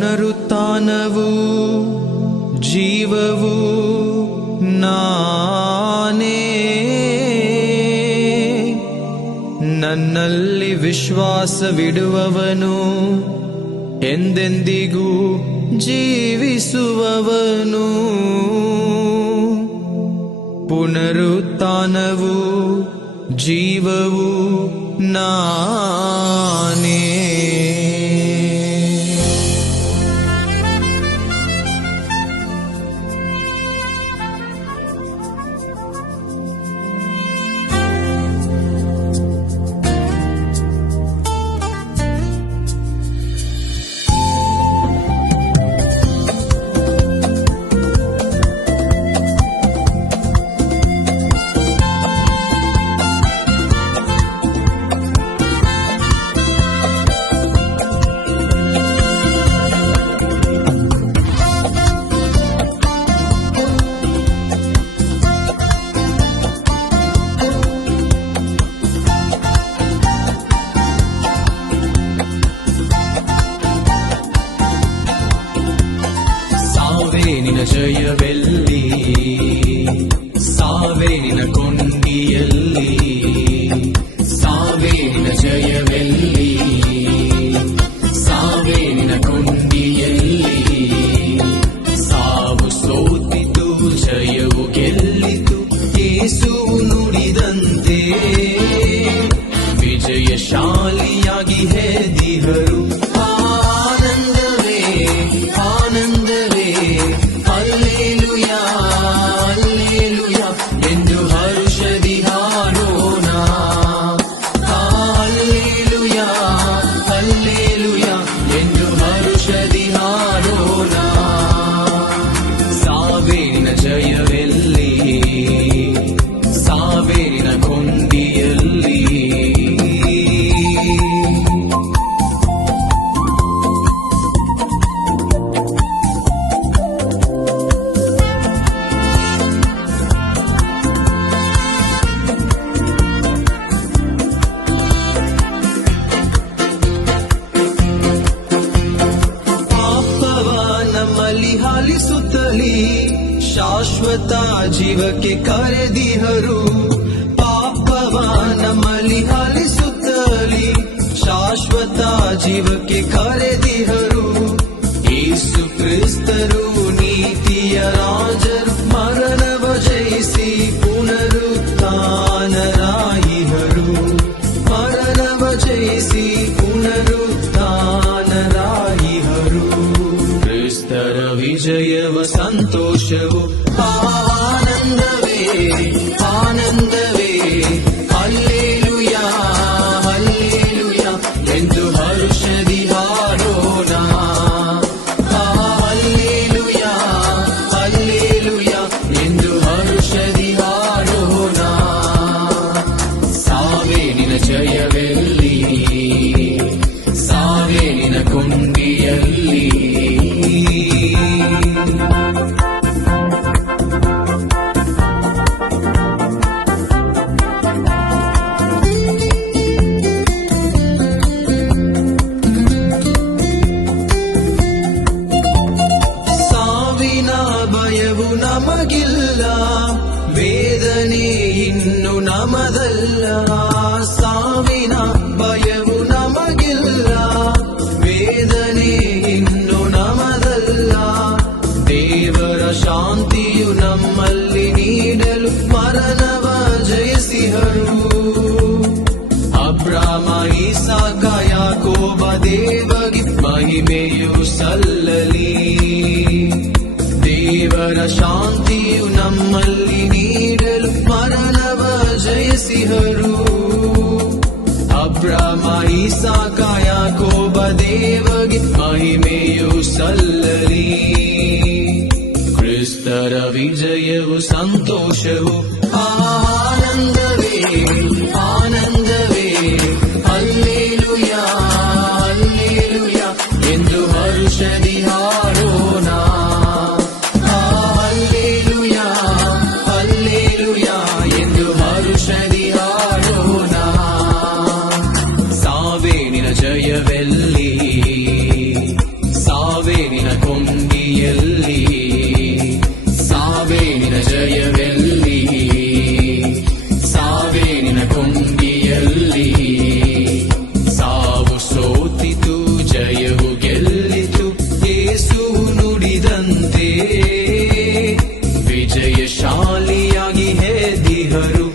ಪುನರುತ್ಥಾನವು ಜೀವವು ನಾನೇ. ನನ್ನಲ್ಲಿ ವಿಶ್ವಾಸವಿಡುವವನು ಎಂದೆಂದಿಗೂ ಜೀವಿಸುವವನು. ಪುನರುತ್ಥಾನವು ಜೀವವು ನಾನೇ. ನಿನ ಜಯವೆಲ್ಲಿ, ಸಾವೇ ನಿನ ಕೊಂಡಿಯಲ್ಲಿ, ಸಾವೇ ನಿನ ಜಯವೆಲ್ಲಿ, ಸಾವೇ ನಿನ ಕೊಂಡಿಯಲ್ಲಿ. ಸಾವು ಸೋತಿತು, ಜಯವು ಗೆಲ್ಲಿತು, ಯೇಸು ನುಡಿದಂತೆ ವಿಜಯಶಾಲಿಯಾಗಿ ಹೆದಿಹರು. ಆನಂದವೇ ಆನಂದವೇ, ಹಲ್ಲೆಲೂಯಾ ಹಲ್ಲೆಲೂಯಾ ಎಂದು ಹರುಷದಿ ಹಾಡೋಣ. ಹಲ್ಲೆಲೂಯಾ ಹಲ್ಲೆಲೂಯಾ ಎಂದು ಹರುಷದಿ ಹಾಡೋಣ. ಸಾವೇ ನಿನ ಜಯವೆಲ್ಲಿ, ಸಾವೇ ನಿನ ಕೊಂಡಿಯಲ್ಲಿ. ಹಾಲಿಸುತ್ತಲೀ ಶಾಶ್ವತ ಜೀವಕ್ಕೆ ಕರೆದಿಹರು. ಪಾಪವ ನಮ್ಮಲ್ಲಿ ಹಾಲಿಸುತ್ತಲೀ ಶಾಶ್ವತ ಜೀವಕ್ಕೆ ಕರೆದಿಹರು. ಯೇಸು ಕ್ರಿಸ್ತರು ನೀತಿಯ ರಾಜರು, ಮರಣವ ಜಯಿಸಿ ಪುನರುತ್ಥಾನರಾಯಿಹರು. ಮರಣವ ಜಯಿಸಿ ಪುನರುತ್ಥಾನರಾಯಿಹರು. ಕ್ರಿಸ್ತರ ವಿಜಯವ ಸಂತೋಷವು ಆನಂದವೇ ಆನಂದವೇ. ಹಲ್ಲೆಲೂಯಾ ಹಲ್ಲೆಲೂಯಾ ಎಂದು ಹರುಷದಿ ಹಾಡೋಣ. ಹಲ್ಲೆಲೂಯಾ ಹಲ್ಲೆಲೂಯಾ ಎಂದು ಹರುಷದಿ ಹಾಡೋಣ. ಸಾವೇ ನಿನ ಜಯವೆಲ್ಲಿ, ಸಾವೇ ನಿನ ಕೊಂಡಿಯಲ್ಲಿ. ಸಾವಿನ ಭಯವು ನಮಗಿಲ್ಲ, ವೇದನೆ ಇನ್ನು ನಮದಲ್ಲ. ಸಾವಿನ ಭಯವು ನಮಗಿಲ್ಲ, ವೇದನೆ ಇನ್ನು ನಮದಲ್ಲ. ದೇವರ ಶಾಂತಿಯು ನಮ್ಮಲ್ಲಿ ನೀಡಲು ಮರಣವ ಜಯಿಸಿಹರು. ಅಬ್ರಾಮ ಇಸಾಕ ಯಾಕೋಬ ದೇವಗೆ ಮಹಿಮೆಯು ಸಲ್ಲಲಿ. ದೇವರ ಶಾಂತಿಯು ನಮ್ಮಲ್ಲಿ ನೀಡಲು ಮರಣವ ಜಯಿಸಿಹರು. ಅಬ್ರಾಮ ಇಸಾಕ ಯಾಕೋಬ ದೇವಗೆ ಮಹಿಮೆಯು ಸಲ್ಲಲಿ. ಕ್ರಿಸ್ತರ ವಿಜಯವು ಸಂತೋಷವು ಆನಂದವೇ ಆನಂದವೇ. ಹಲ್ಲೆಲೂಯಾ ಹಲ್ಲೆಲೂಯಾ ಎಂದು ಹರುಷದಿ ಹಾಡೋಣ. ಹಲ್ಲೆಲೂಯಾ ಹಲ್ಲೆಲೂಯಾ ಎಂದು ಹರುಷದಿ ಹಾಡೋಣ. ಸಾವೇ ನಿನ ಜಯವೆಲ್ಲಿ, ಸಾವೇ ಜಯವೆಲ್ಲಿ ಸಾವೇ ನಿನ ಕೊಂಡಿಯಲ್ಲಿ ಸಾವು ಸೋತಿತು ಜಯವು ಗೆಲ್ಲಿತು ಯೇಸು ನುಡಿದಂತೆ ವಿಜಯಶಾಲಿಯಾಗಿ ಹೆದ್ದಿಹರು